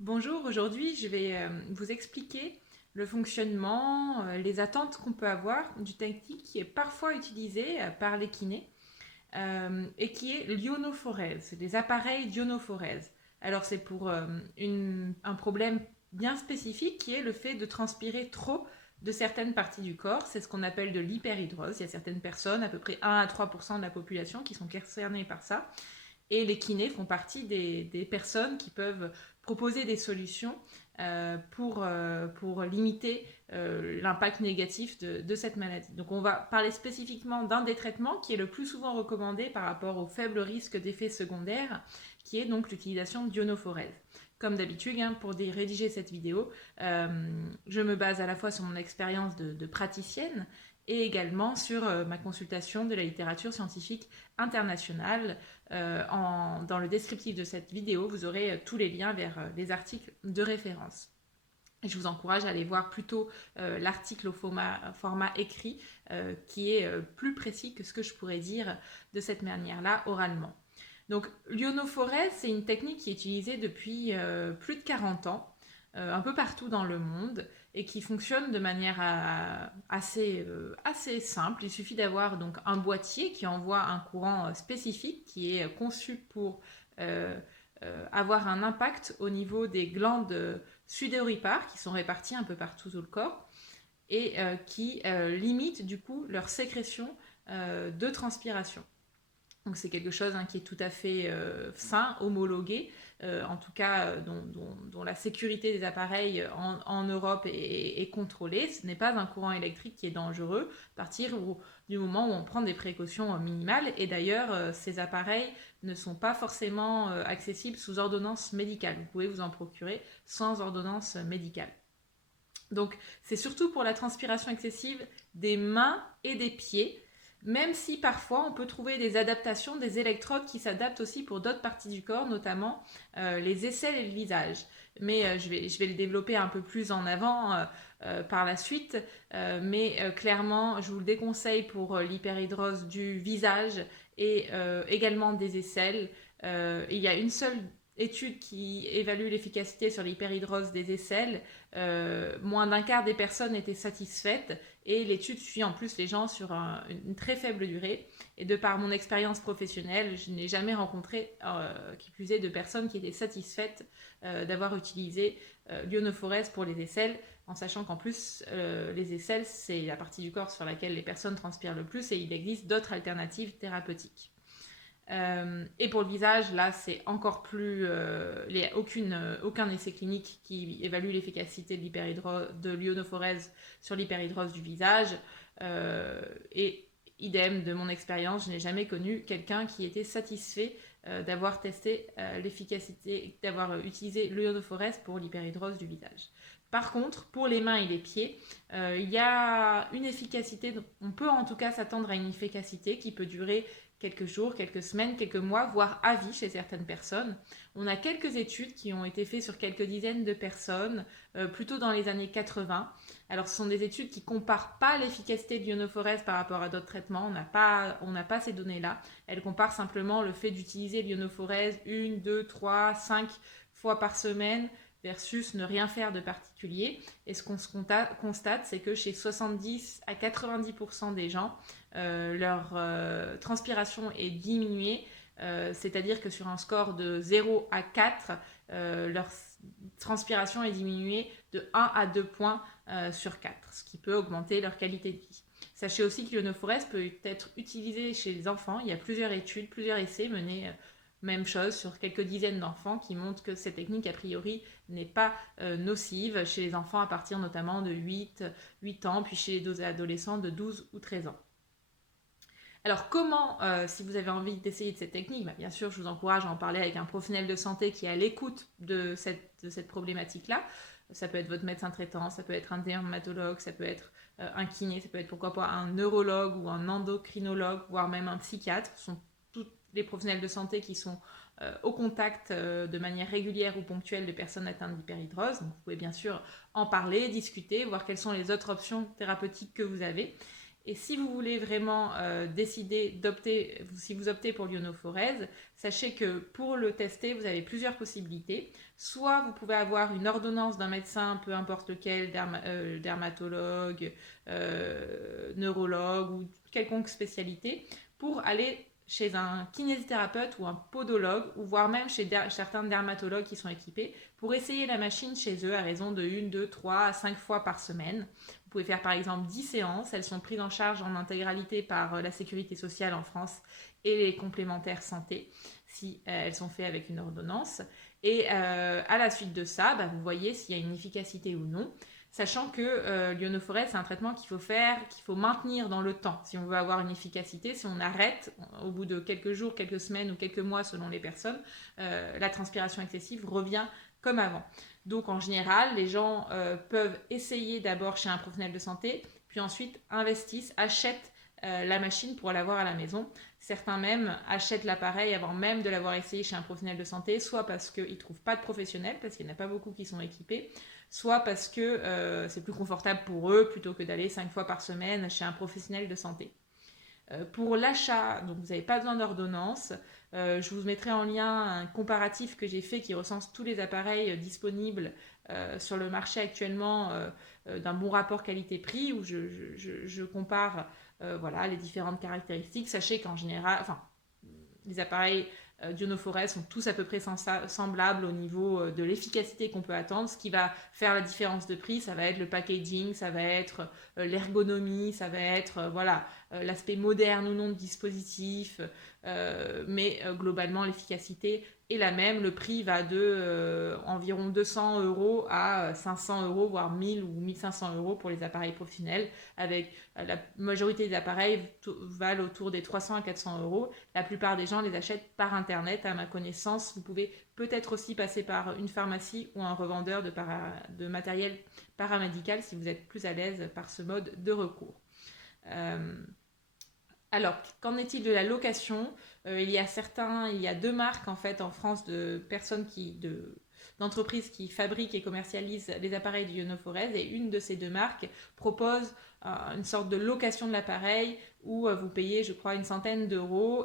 Bonjour, aujourd'hui je vais vous expliquer le fonctionnement, les attentes qu'on peut avoir d'une technique qui est parfois utilisée par les kinés et qui est l'ionophorèse, les appareils d'ionophorèse. Alors c'est pour un problème bien spécifique qui est le fait de transpirer trop de certaines parties du corps. C'est ce qu'on appelle de l'hyperhidrose. Il y a certaines personnes, à peu près 1 à 3% de la population, qui sont concernées par ça. Et les kinés font partie des personnes qui peuvent proposer des solutions pour limiter l'impact négatif de cette maladie. Donc on va parler spécifiquement d'un des traitements qui est le plus souvent recommandé par rapport au faible risque d'effets secondaires, qui est donc l'utilisation d'ionophorèse. Comme d'habitude, hein, pour rédiger cette vidéo, je me base à la fois sur mon expérience de praticienne et également sur ma consultation de la littérature scientifique internationale. Dans le descriptif de cette vidéo, vous aurez tous les liens vers les articles de référence. Et je vous encourage à aller voir plutôt l'article au format écrit qui est plus précis que ce que je pourrais dire de cette manière-là oralement. Donc l'ionophorèse, c'est une technique qui est utilisée depuis plus de 40 ans, un peu partout dans le monde, et qui fonctionne de manière assez simple. Il suffit d'avoir donc un boîtier qui envoie un courant spécifique qui est conçu pour avoir un impact au niveau des glandes sudoripares qui sont réparties un peu partout sous le corps et qui limite du coup leur sécrétion de transpiration. Donc c'est quelque chose qui est tout à fait sain, homologué, en tout cas dont la sécurité des appareils en Europe est contrôlée. Ce n'est pas un courant électrique qui est dangereux à partir du moment où on prend des précautions minimales. Et d'ailleurs, ces appareils ne sont pas forcément accessibles sous ordonnance médicale. Vous pouvez vous en procurer sans ordonnance médicale. Donc c'est surtout pour la transpiration excessive des mains et des pieds, même si parfois on peut trouver des adaptations, des électrodes qui s'adaptent aussi pour d'autres parties du corps, notamment les aisselles et le visage. Mais je vais le développer un peu plus en avant par la suite. Mais clairement, je vous le déconseille pour l'hyperhidrose du visage et également des aisselles. Il y a une seule étude qui évalue l'efficacité sur l'hyperhidrose des aisselles. Moins d'un quart des personnes étaient satisfaites et l'étude suit en plus les gens sur une très faible durée. Et de par mon expérience professionnelle, je n'ai jamais rencontré, qui plus est, de personnes qui étaient satisfaites d'avoir utilisé l'ionophorèse pour les aisselles, en sachant qu'en plus, les aisselles, c'est la partie du corps sur laquelle les personnes transpirent le plus et il existe d'autres alternatives thérapeutiques. Et pour le visage, là, c'est encore plus. Il n'y a aucun essai clinique qui évalue l'efficacité de l'ionophorèse sur l'hyperhidrose du visage. Et idem de mon expérience, je n'ai jamais connu quelqu'un qui était satisfait d'avoir testé l'efficacité, d'avoir utilisé l'ionophorèse pour l'hyperhidrose du visage. Par contre, pour les mains et les pieds, il y a une efficacité, on peut en tout cas s'attendre à une efficacité qui peut durer quelques jours, quelques semaines, quelques mois, voire à vie chez certaines personnes. On a quelques études qui ont été faites sur quelques dizaines de personnes, plutôt dans les années 80. Alors ce sont des études qui ne comparent pas l'efficacité de l'ionophorèse par rapport à d'autres traitements, on n'a pas ces données-là. Elles comparent simplement le fait d'utiliser l'ionophorèse 1, 2, 3, 5 fois par semaine versus ne rien faire de particulier. Et ce qu'on constate, c'est que chez 70 à 90% des gens, leur transpiration est diminuée, c'est-à-dire que sur un score de 0 à 4, leur transpiration est diminuée de 1 à 2 points sur 4, ce qui peut augmenter leur qualité de vie. Sachez aussi que l'ionophorèse peut être utilisée chez les enfants. Il y a plusieurs études, plusieurs essais menés même chose sur quelques dizaines d'enfants qui montrent que cette technique a priori n'est pas nocive chez les enfants à partir notamment de 8 ans, puis chez les adolescents de 12 ou 13 ans. Alors comment, si vous avez envie d'essayer de cette technique, bien sûr je vous encourage à en parler avec un professionnel de santé qui est à l'écoute de cette problématique-là. Ça peut être votre médecin traitant, ça peut être un dermatologue, ça peut être un kiné, ça peut être pourquoi pas un neurologue ou un endocrinologue, voire même un psychiatre. Ce sont tous les professionnels de santé qui sont au contact de manière régulière ou ponctuelle de personnes atteintes d'hyperhidrose. Donc vous pouvez bien sûr en parler, discuter, voir quelles sont les autres options thérapeutiques que vous avez. Et si vous voulez vraiment décider d'opter, si vous optez pour l'ionophorèse, sachez que pour le tester, vous avez plusieurs possibilités. Soit vous pouvez avoir une ordonnance d'un médecin, peu importe lequel, dermatologue, neurologue ou quelconque spécialité, pour aller chez un kinésithérapeute ou un podologue, ou voire même chez certains dermatologues qui sont équipés, pour essayer la machine chez eux à raison de 1, 2, 3 à 5 fois par semaine. Vous pouvez faire par exemple 10 séances, elles sont prises en charge en intégralité par la sécurité sociale en France et les complémentaires santé, si elles sont faites avec une ordonnance. Et à la suite de ça, vous voyez s'il y a une efficacité ou non. Sachant que l'ionophorèse, c'est un traitement qu'il faut maintenir dans le temps. Si on veut avoir une efficacité, si on arrête au bout de quelques jours, quelques semaines ou quelques mois selon les personnes, la transpiration excessive revient comme avant. Donc en général, les gens peuvent essayer d'abord chez un professionnel de santé, puis ensuite investissent, achètent la machine pour l'avoir à la maison. Certains même achètent l'appareil avant même de l'avoir essayé chez un professionnel de santé, soit parce qu'ils ne trouvent pas de professionnels, parce qu'il n'y en a pas beaucoup qui sont équipés, soit parce que c'est plus confortable pour eux plutôt que d'aller 5 fois par semaine chez un professionnel de santé. Pour l'achat, donc vous n'avez pas besoin d'ordonnance. Je vous mettrai en lien un comparatif que j'ai fait qui recense tous les appareils disponibles sur le marché actuellement d'un bon rapport qualité-prix où je compare voilà, les différentes caractéristiques. Sachez qu'en général, enfin, les appareils d'ionophorèse sont tous à peu près semblables au niveau de l'efficacité qu'on peut attendre. Ce qui va faire la différence de prix, ça va être le packaging, ça va être l'ergonomie, ça va être voilà, l'aspect moderne ou non de dispositif, mais globalement l'efficacité est la même. Le prix va de environ 200 € à 500 €, voire 1000 ou 1500 € pour les appareils professionnels, avec la majorité des appareils valent autour des 300 à 400 €. La plupart des gens les achètent par internet, à ma connaissance. Vous pouvez peut-être aussi passer par une pharmacie ou un revendeur de matériel paramédical si vous êtes plus à l'aise par ce mode de recours. Alors, qu'en est-il de la location? Il y a deux marques en fait en France de personnes d'entreprises qui fabriquent et commercialisent les appareils d'ionophorèse, et une de ces deux marques propose une sorte de location de l'appareil où vous payez, je crois, une centaine d'euros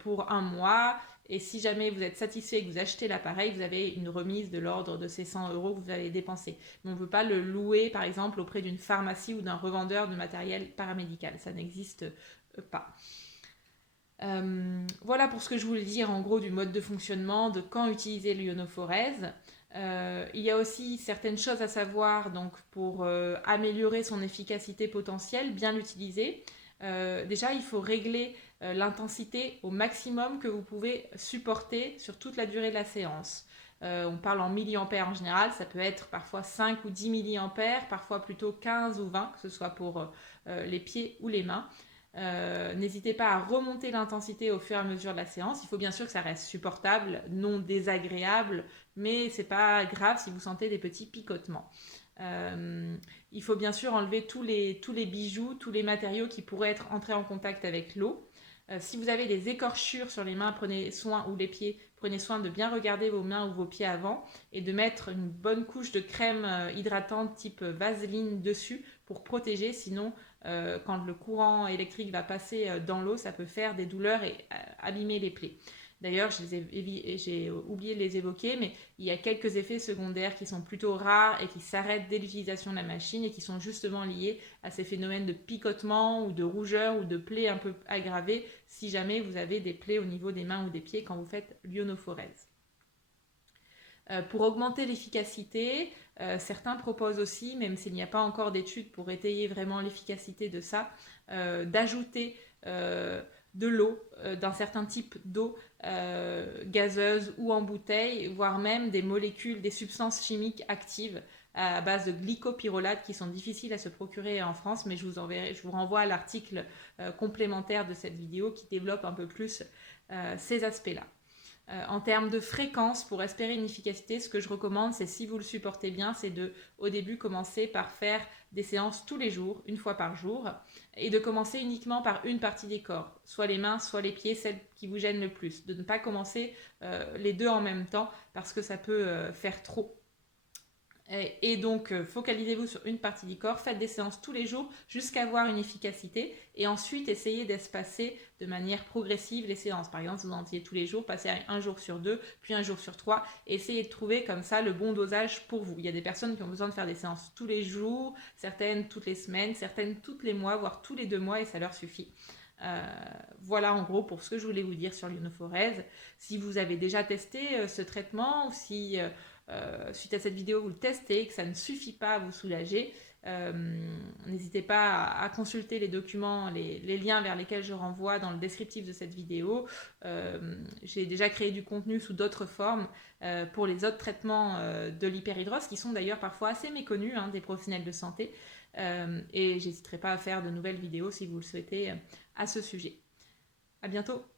pour un mois. Et si jamais vous êtes satisfait et que vous achetez l'appareil, vous avez une remise de l'ordre de ces 100 € que vous avez dépensé. Mais on ne peut pas le louer, par exemple, auprès d'une pharmacie ou d'un revendeur de matériel paramédical. Ça n'existe pas. Voilà pour ce que je voulais dire en gros du mode de fonctionnement, de quand utiliser l'ionophorèse. Il y a aussi certaines choses à savoir donc pour améliorer son efficacité potentielle, bien l'utiliser. Déjà, il faut régler l'intensité au maximum que vous pouvez supporter sur toute la durée de la séance. On parle en milliampères en général, ça peut être parfois 5 ou 10 milliampères, parfois plutôt 15 ou 20, que ce soit pour les pieds ou les mains. N'hésitez pas à remonter l'intensité au fur et à mesure de la séance. Il faut bien sûr que ça reste supportable, non désagréable, mais c'est pas grave si vous sentez des petits picotements. Il faut bien sûr enlever tous les bijoux, tous les matériaux qui pourraient être entrés en contact avec l'eau. Si vous avez des écorchures sur les mains, prenez soin, ou les pieds, prenez soin de bien regarder vos mains ou vos pieds avant et de mettre une bonne couche de crème hydratante type vaseline dessus pour protéger. Sinon, quand le courant électrique va passer dans l'eau, ça peut faire des douleurs et abîmer les plaies. D'ailleurs, j'ai oublié de les évoquer, mais il y a quelques effets secondaires qui sont plutôt rares et qui s'arrêtent dès l'utilisation de la machine et qui sont justement liés à ces phénomènes de picotement ou de rougeur ou de plaies un peu aggravées si jamais vous avez des plaies au niveau des mains ou des pieds quand vous faites l'ionophorèse. Pour augmenter l'efficacité, certains proposent aussi, même s'il n'y a pas encore d'études pour étayer vraiment l'efficacité de ça, d'ajouter de l'eau, d'un certain type d'eau gazeuse ou en bouteille, voire même des molécules, des substances chimiques actives à base de glycopyrrolate qui sont difficiles à se procurer en France, mais je vous renvoie à l'article complémentaire de cette vidéo qui développe un peu plus ces aspects-là. En termes de fréquence, pour espérer une efficacité, ce que je recommande, c'est, si vous le supportez bien, c'est de, au début, commencer par faire des séances tous les jours, une fois par jour, et de commencer uniquement par une partie des corps, soit les mains, soit les pieds, celles qui vous gênent le plus. De ne pas commencer les deux en même temps, parce que ça peut faire trop. Et donc, focalisez-vous sur une partie du corps, faites des séances tous les jours jusqu'à avoir une efficacité et ensuite essayez d'espacer de manière progressive les séances. Par exemple, si vous en faisiez tous les jours, passez à un jour sur deux, puis un jour sur trois, et essayez de trouver comme ça le bon dosage pour vous. Il y a des personnes qui ont besoin de faire des séances tous les jours, certaines toutes les semaines, certaines tous les mois, voire tous les 2 mois et ça leur suffit. Euh, voilà en gros pour ce que je voulais vous dire sur l'ionophorèse. Si vous avez déjà testé ce traitement ou si suite à cette vidéo vous le testez et que ça ne suffit pas à vous soulager, euh, n'hésitez pas à consulter les documents, les liens vers lesquels je renvoie dans le descriptif de cette vidéo. J'ai déjà créé du contenu sous d'autres formes pour les autres traitements de l'hyperhidrose qui sont d'ailleurs parfois assez méconnus des professionnels de santé. Et j'hésiterai pas à faire de nouvelles vidéos si vous le souhaitez à ce sujet. À bientôt!